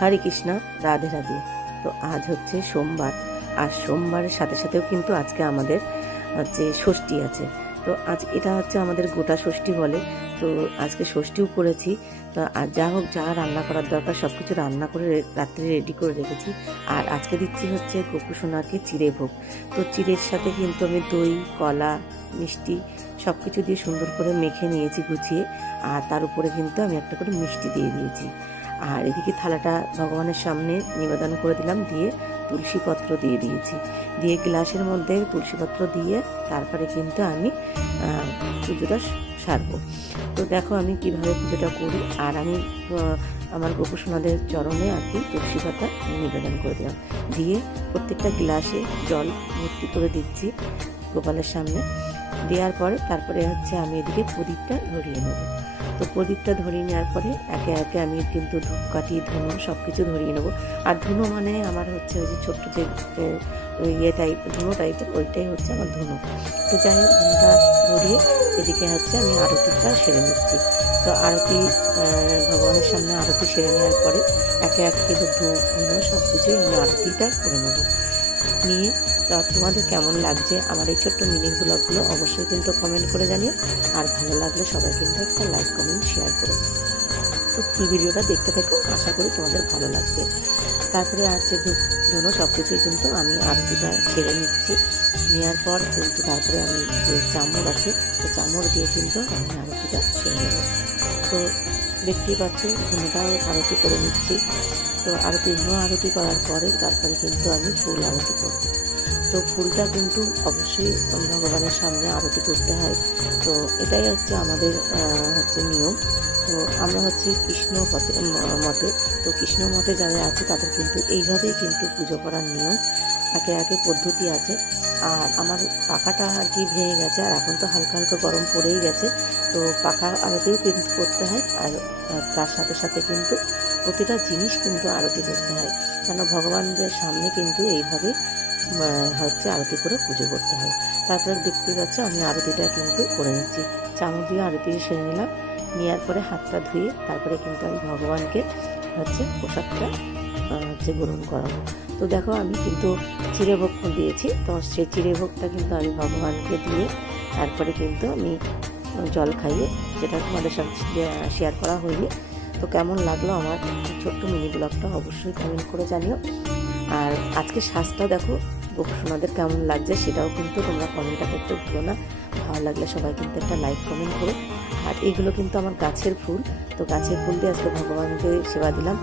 হরে কৃষ্ণ, রাধে রাধে। তো আজ হচ্ছে সোমবার, আর সোমবারের সাথে সাথেও কিন্তু আজকে আমাদের হচ্ছে ষষ্ঠী আছে। তো আজ এটা হচ্ছে আমাদের গোটা ষষ্ঠী বলে। তো আজকে ষষ্ঠীও করেছি। তো আর যা হোক, যা রান্না করার দরকার সব কিছু রান্না করে রাত্রে রেডি করে রেখেছি। আর আজকে দিচ্ছি হচ্ছে গোপুসোনাকে চিড়ে ভোগ। তো চিড়ের সাথে কিন্তু আমি দই, কলা, মিষ্টি সব কিছু দিয়ে সুন্দর করে মেখে নিয়েছি গুছিয়ে। আর তার উপরে কিন্তু আমি একটা করে মিষ্টি দিয়ে দিয়েছি। আর এদিকে থালাটা ভগবানের সামনে নিবেদন করে দিলাম, দিয়ে তুলসী পত্র দিয়ে দিয়েছি। দিয়ে গ্লাসের মধ্যে তুলসী পত্র দিয়ে তারপরে কিন্তু আমি পুজোটা সারবো। তো দেখো আমি কিভাবে পুজোটা করি। আর আমি আমার গোপুসোনাদের চরণে আর কি তুলসী পাতা নিবেদন করে দিলাম, দিয়ে প্রত্যেকটা গ্লাসে জল ভর্তি করে দিচ্ছি গোপালের সামনে। দেওয়ার পরে তারপরে হচ্ছে আমি এদিকে প্রদীপটা ধরিয়ে নেব। তো প্রদীপটা ধরিয়ে নেওয়ার পরে একে একে আমি কিন্তু ধূপকাঠি, ধুনো সব কিছু ধরিয়ে নেবো। আর ধুনো মানে আমার হচ্ছে ওই যে ছোট্ট যে ধুনো টাইপের, ওইটাই হচ্ছে আমার ধুনো। তো যাই হোক, ধুনোটা ধরিয়ে এদিকে হচ্ছে আমি আরতিটা সেরে নিচ্ছি। তো আরতি ভগবানের সামনে আরতি সেরে নেওয়ার পরে একে একে কিন্তু ধূপ, ধুনো সব কিছুই আমি আরতিটা করে নেবো। নিয়ে তো তোমাদের কেমন লাগছে আমার এই ছোট্ট মিনি ব্লগগুলো অবশ্যই কিন্তু কমেন্ট করে জানিও। আর ভালো লাগলে সবাই কিন্তু একটা লাইক, কমেন্ট, শেয়ার করো। তো ফুল ভিডিওটা দেখতে থাকো, আশা করি তোমাদের ভালো লাগবে। তারপরে আছে ধূপ, ধুনো সব কিছুই কিন্তু আমি আরতিটা ছেড়ে নিচ্ছি। নেওয়ার পর কিন্তু তারপরে আমি যে চামড় আছে, তো চামড় দিয়ে কিন্তু আমি আরতিটা ছেড়ে নেব। তো দেখতেই পাচ্ছ ধুনোটাও আরতি করে নিচ্ছি। তো আরতি করার পরে তারপরে কিন্তু আমি ফুল আরতি করব। তো ফুলটা কিন্তু অবশ্যই ভগবানের সামনে আরতি করতে হয়। তো এটাই হচ্ছে আমাদের হচ্ছে নিয়ম। তো আমরা হচ্ছে কৃষ্ণ মতে, তো কৃষ্ণ মতে যারা আছে তাদের কিন্তু এইভাবেই কিন্তু পুজো করার নিয়ম, একে একে পদ্ধতি আছে। আর আমার পাখাটা আর কি ভেঙে গেছে, আর এখন তো হালকা হালকা গরম পড়েই গেছে। তো পাখা আরতিও কিন্তু করতে হয়। আর তার সাথে সাথে কিন্তু প্রতিটা জিনিস কিন্তু আরতি করতে হয়, কেন ভগবানদের সামনে কিন্তু এইভাবে হচ্ছে আরতি করে পুজো করতে হয়। তারপরে দেখতে পাচ্ছ আমি আরতিটা কিন্তু করে নিচ্ছি, চামচ দিয়ে আরতি সেরে নিলাম। নেওয়ার পরে হাতটা ধুয়ে তারপরে কিন্তু আমি ভগবানকে হচ্ছে প্রসাদটা হচ্ছে গ্রহণ করাবো। তো দেখো আমি কিন্তু চিড়ে ভোগ দিয়েছি। তো সেই চিড়ে ভোগটা কিন্তু আমি ভগবানকে দিয়ে তারপরে কিন্তু আমি জল খাইয়ে, যেটা তোমাদের সাথে শেয়ার করা হয়নি। তো কেমন লাগলো আমার ছোট্ট মিনি ব্লগটা অবশ্যই কমেন্ট করে জানিও। আর আজকে সাজটা দেখো গোপুসোনাদের কেমন লাগছে সেটাও কিন্তু তোমরা কমেন্টটা করতে ভুলো না। ভালো লাগলে সবাই কিন্তু একটা লাইক, কমেন্ট করো। আর এগুলো কিন্তু আমার গাছের ফুল। তো গাছের ফুল দিয়ে আজকে ভগবানকে সেবা দিলাম।